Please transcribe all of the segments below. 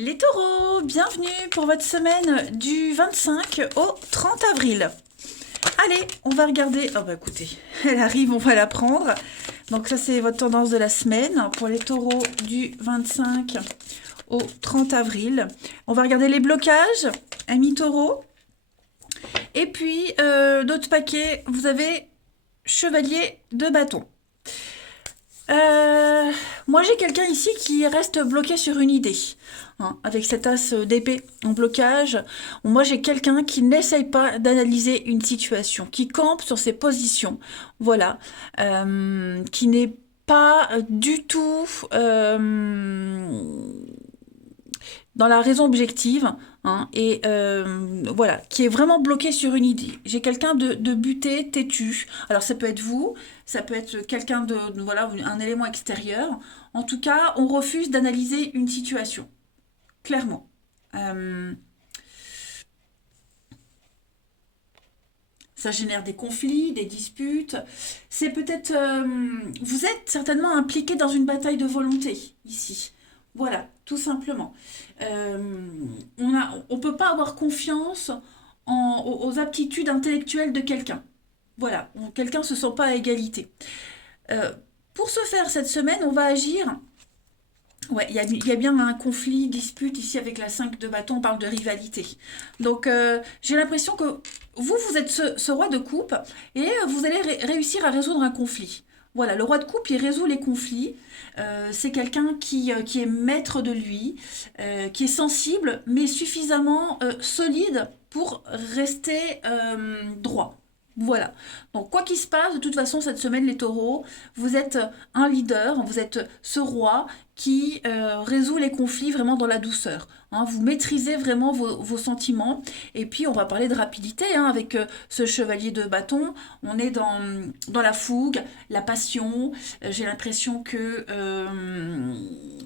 Les taureaux, bienvenue pour votre semaine du 25 au 30 avril. Allez, on va regarder. Oh bah écoutez, elle arrive, on va la prendre. Donc ça c'est votre tendance de la semaine pour les taureaux du 25 au 30 avril. On va regarder les blocages, amis taureaux. Et puis, d'autres paquets, vous avez chevalier de bâton. Euh, Moi, j'ai quelqu'un ici qui reste bloqué sur une idée, hein, avec cet as d'épée en blocage. Moi, j'ai quelqu'un qui n'essaye pas d'analyser une situation, qui campe sur ses positions, voilà, qui n'est pas du tout dans la raison objective, hein, et voilà, qui est vraiment bloqué sur une idée. J'ai quelqu'un de buté, têtu. Alors ça peut être vous, ça peut être quelqu'un voilà, un élément extérieur. En tout cas, on refuse d'analyser une situation, clairement. Euh, Ça génère des conflits, des disputes. C'est peut-être... vous êtes certainement impliqué dans une bataille de volonté, ici. Voilà, tout simplement. Euh, on peut pas avoir confiance aux aptitudes intellectuelles de quelqu'un. Voilà, quelqu'un ne se sent pas à égalité. Euh, pour ce faire, cette semaine, on va agir. Ouais, il y a bien un conflit, dispute ici avec la 5 de bâton, on parle de rivalité. Donc j'ai l'impression que vous êtes ce roi de coupe et vous allez réussir à résoudre un conflit. Voilà, le roi de coupe, il résout les conflits. C'est quelqu'un qui est maître de lui, qui est sensible, mais suffisamment solide pour rester droit. Voilà. Donc, quoi qu'il se passe, de toute façon, cette semaine, les taureaux, vous êtes un leader, vous êtes ce roi qui résout les conflits vraiment dans la douceur, hein. Vous maîtrisez vraiment vos sentiments. Et puis, on va parler de rapidité, hein, avec ce chevalier de bâton. On est dans la fougue, la passion. J'ai l'impression que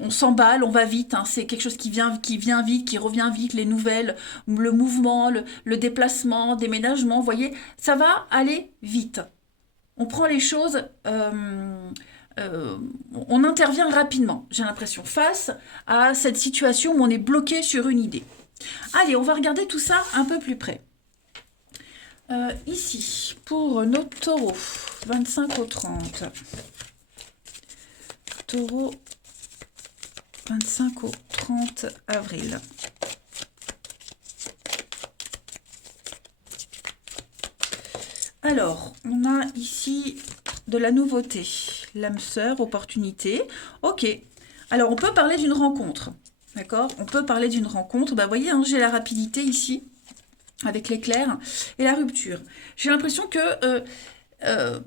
on s'emballe, on va vite, hein. C'est quelque chose qui vient vite, qui revient vite, les nouvelles, le mouvement, le déplacement, déménagement. Vous voyez, ça va aller vite. On prend les choses, euh, on intervient rapidement, j'ai l'impression, face à cette situation où on est bloqué sur une idée. Allez, on va regarder tout ça un peu plus près. Ici, pour nos taureaux, 25 au 30. Taureau, 25 au 30 avril. Alors, on a ici de la nouveauté. L'âme sœur, opportunité. Ok. Alors, on peut parler d'une rencontre. D'accord. On peut parler d'une rencontre. Bah, vous voyez, hein, j'ai la rapidité ici, avec l'éclair, et la rupture. J'ai l'impression que euh,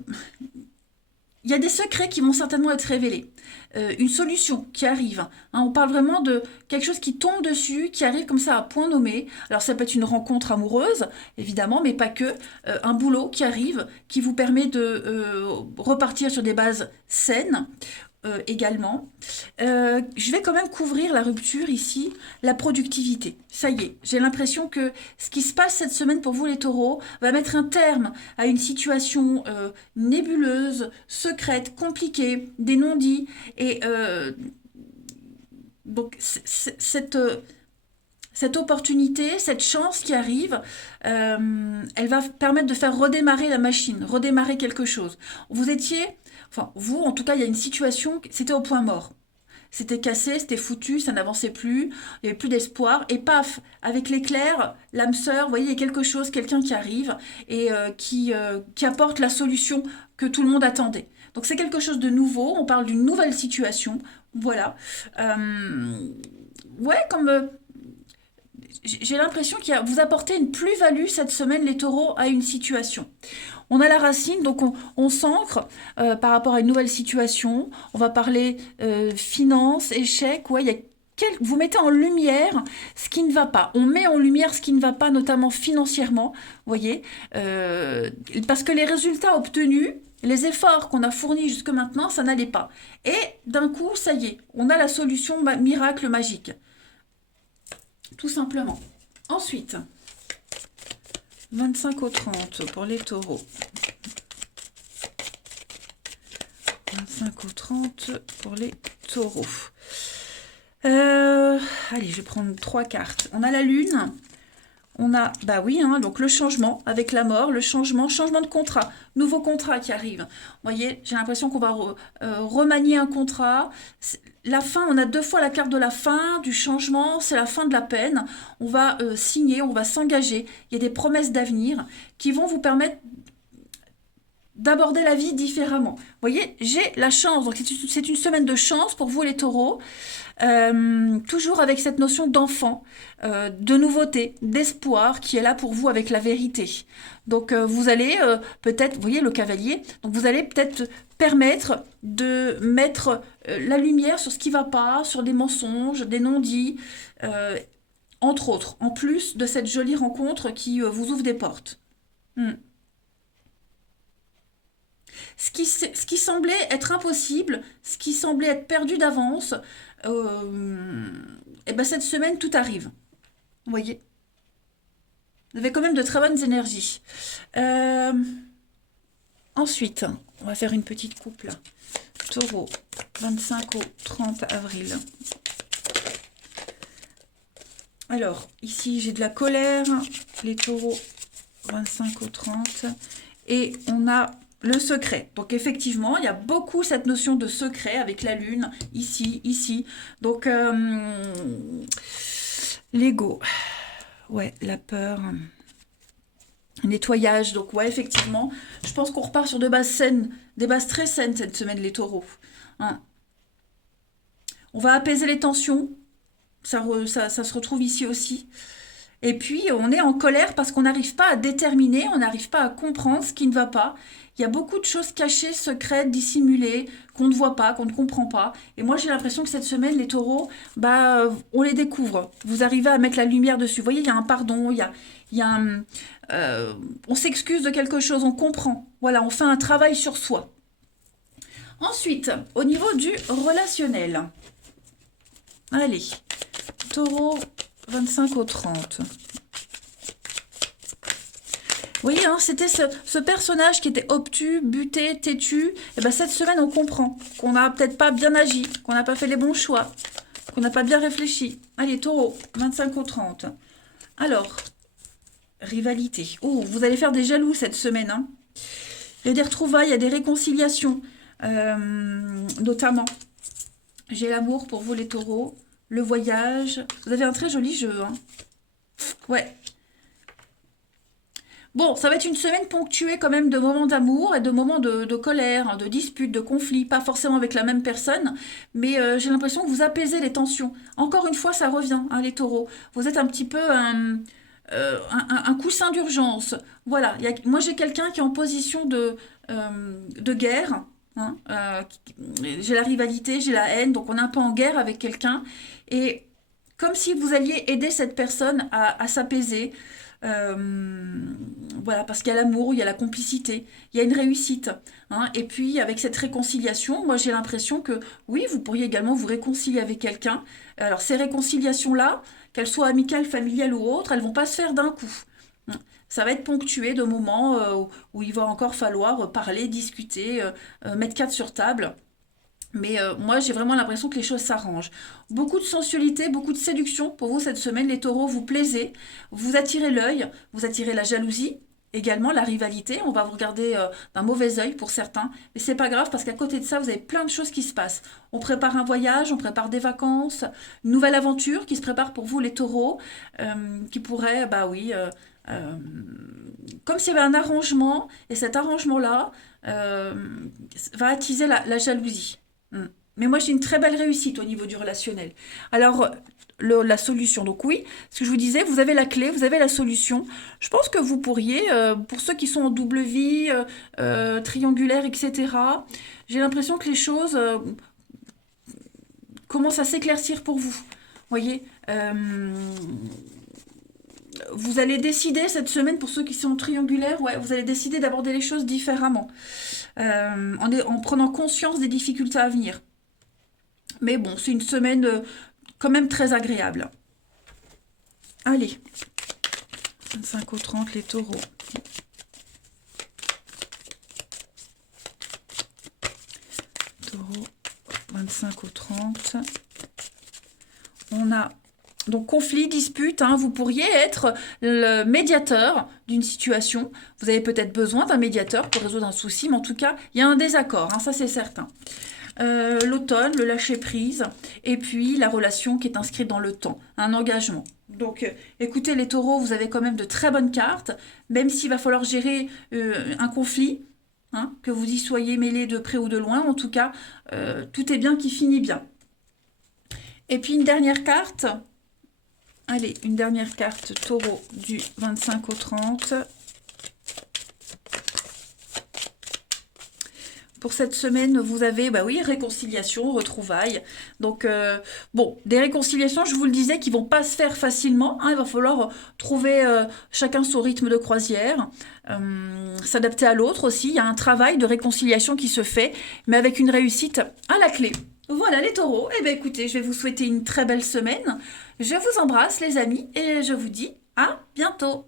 il y a des secrets qui vont certainement être révélés. Une solution qui arrive, hein. On parle vraiment de quelque chose qui tombe dessus, qui arrive comme ça à point nommé. Alors ça peut être une rencontre amoureuse, évidemment, mais pas que. Un boulot qui arrive, qui vous permet de repartir sur des bases saines. Également. Je vais quand même couvrir la rupture ici, la productivité. Ça y est, j'ai l'impression que ce qui se passe cette semaine pour vous les taureaux va mettre un terme à une situation nébuleuse, secrète, compliquée, des non-dits. Et donc cette opportunité, cette chance qui arrive, elle va permettre de faire redémarrer la machine, redémarrer quelque chose. Vous étiez, enfin vous en tout cas, il y a une situation, c'était au point mort. C'était cassé, c'était foutu, ça n'avançait plus, il n'y avait plus d'espoir. Et paf, avec l'éclair, l'âme sœur, vous voyez, il y a quelque chose, quelqu'un qui arrive et qui apporte la solution que tout le monde attendait. Donc c'est quelque chose de nouveau, on parle d'une nouvelle situation, voilà. Ouais, comme j'ai l'impression qu'il y a, vous apportez une plus-value cette semaine, les taureaux, à une situation. On a la racine, donc on s'ancre par rapport à une nouvelle situation. On va parler finance, échec. Ouais, il y a vous mettez en lumière ce qui ne va pas. On met en lumière ce qui ne va pas, notamment financièrement, vous voyez, parce que les résultats obtenus, les efforts qu'on a fournis jusque maintenant, ça n'allait pas. Et d'un coup, ça y est, on a la solution miracle magique, tout simplement. Ensuite, 25 au 30 pour les taureaux. 25 au 30 pour les taureaux. Allez, je vais prendre 3 cartes. On a la lune. On a, bah oui, hein, donc le changement avec la mort, le changement de contrat, nouveau contrat qui arrive. Vous voyez, j'ai l'impression qu'on va remanier un contrat. La fin, on a 2 fois la carte de la fin, du changement, c'est la fin de la peine. On va signer, on va s'engager. Il y a des promesses d'avenir qui vont vous permettre d'aborder la vie différemment. Vous voyez, j'ai la chance, donc c'est une semaine de chance pour vous les taureaux. Toujours avec cette notion d'enfant, de nouveauté, d'espoir qui est là pour vous avec la vérité. Donc vous allez peut-être, vous voyez le cavalier, donc vous allez peut-être permettre de mettre la lumière sur ce qui ne va pas, sur des mensonges, des non-dits, entre autres, en plus de cette jolie rencontre qui vous ouvre des portes. Ce qui semblait être impossible, ce qui semblait être perdu d'avance, et ben cette semaine, tout arrive. Vous voyez? Vous avez quand même de très bonnes énergies. Ensuite, on va faire une petite coupe là. Taureau, 25 au 30 avril. Alors, ici, j'ai de la colère. Les taureaux, 25 au 30. Et on a le secret. Donc effectivement, il y a beaucoup cette notion de secret avec la lune, ici, ici. Donc, l'ego. Ouais, la peur. Nettoyage. Donc ouais, effectivement, je pense qu'on repart sur des bases saines, des bases très saines cette semaine, les taureaux. Hein. On va apaiser les tensions. Ça se retrouve ici aussi. Et puis, on est en colère parce qu'on n'arrive pas à déterminer, on n'arrive pas à comprendre ce qui ne va pas. Il y a beaucoup de choses cachées, secrètes, dissimulées, qu'on ne voit pas, qu'on ne comprend pas. Et moi, j'ai l'impression que cette semaine, les taureaux, bah, on les découvre. Vous arrivez à mettre la lumière dessus. Vous voyez, il y a un pardon, il y a un... on s'excuse de quelque chose, on comprend. Voilà, on fait un travail sur soi. Ensuite, au niveau du relationnel. Allez, taureau, 25 au 30. Vous voyez, hein, c'était ce personnage qui était obtus, buté, têtu. Et ben cette semaine, on comprend qu'on n'a peut-être pas bien agi, qu'on n'a pas fait les bons choix, qu'on n'a pas bien réfléchi. Allez, taureau, 25 au 30. Alors, rivalité. Oh, vous allez faire des jaloux cette semaine. Hein. Il y a des retrouvailles, il y a des réconciliations, notamment. J'ai l'amour pour vous les taureaux. Le voyage. Vous avez un très joli jeu. Hein. Ouais. Bon, ça va être une semaine ponctuée quand même de moments d'amour et de moments de colère, hein, de disputes, de conflits, pas forcément avec la même personne, mais j'ai l'impression que vous apaisez les tensions. Encore une fois, ça revient, hein, les taureaux. Vous êtes un petit peu un coussin d'urgence. Voilà, moi j'ai quelqu'un qui est en position de guerre. Hein, j'ai la rivalité, j'ai la haine, donc on est un peu en guerre avec quelqu'un. Et comme si vous alliez aider cette personne à s'apaiser. Voilà, parce qu'il y a l'amour, il y a la complicité, il y a une réussite. Hein. Et puis, avec cette réconciliation, moi j'ai l'impression que oui, vous pourriez également vous réconcilier avec quelqu'un. Alors, ces réconciliations-là, qu'elles soient amicales, familiales ou autres, elles vont pas se faire d'un coup. Hein. Ça va être ponctué de moments où il va encore falloir parler, discuter, mettre carte sur table. Mais moi, j'ai vraiment l'impression que les choses s'arrangent. Beaucoup de sensualité, beaucoup de séduction pour vous cette semaine. Les taureaux, vous plaisez, vous attirez l'œil, vous attirez la jalousie, également la rivalité. On va vous regarder d'un mauvais œil pour certains. Mais c'est pas grave parce qu'à côté de ça, vous avez plein de choses qui se passent. On prépare un voyage, on prépare des vacances, une nouvelle aventure qui se prépare pour vous les taureaux, qui pourrait, bah oui... comme s'il y avait un arrangement, et cet arrangement-là va attiser la jalousie. Mais moi, j'ai une très belle réussite au niveau du relationnel. Alors, la solution, donc oui, ce que je vous disais, vous avez la clé, vous avez la solution. Je pense que vous pourriez, pour ceux qui sont en double vie, triangulaire, etc., j'ai l'impression que les choses commencent à s'éclaircir pour vous. Vous voyez vous allez décider cette semaine, pour ceux qui sont triangulaires, ouais, vous allez décider d'aborder les choses différemment, en prenant conscience des difficultés à venir. Mais bon, c'est une semaine quand même très agréable. Allez, 25 au 30, les taureaux. Taureau, 25 au 30. On a Donc conflit, dispute, hein, vous pourriez être le médiateur d'une situation. Vous avez peut-être besoin d'un médiateur pour résoudre un souci, mais en tout cas, il y a un désaccord, hein, ça c'est certain. L'automne, le lâcher-prise, et puis la relation qui est inscrite dans le temps, un engagement. Donc écoutez les taureaux, vous avez quand même de très bonnes cartes, même s'il va falloir gérer un conflit, hein, que vous y soyez mêlés de près ou de loin, en tout cas, tout est bien qui finit bien. Et puis une dernière carte. Allez, une dernière carte taureau du 25 au 30. Pour cette semaine, vous avez, bah oui, réconciliation, retrouvailles. Donc, bon, des réconciliations, je vous le disais, qui vont pas se faire facilement, hein. Il va falloir trouver chacun son rythme de croisière, s'adapter à l'autre aussi. Il y a un travail de réconciliation qui se fait, mais avec une réussite à la clé. Voilà les taureaux. Eh bien écoutez, je vais vous souhaiter une très belle semaine. Je vous embrasse les amis et je vous dis à bientôt.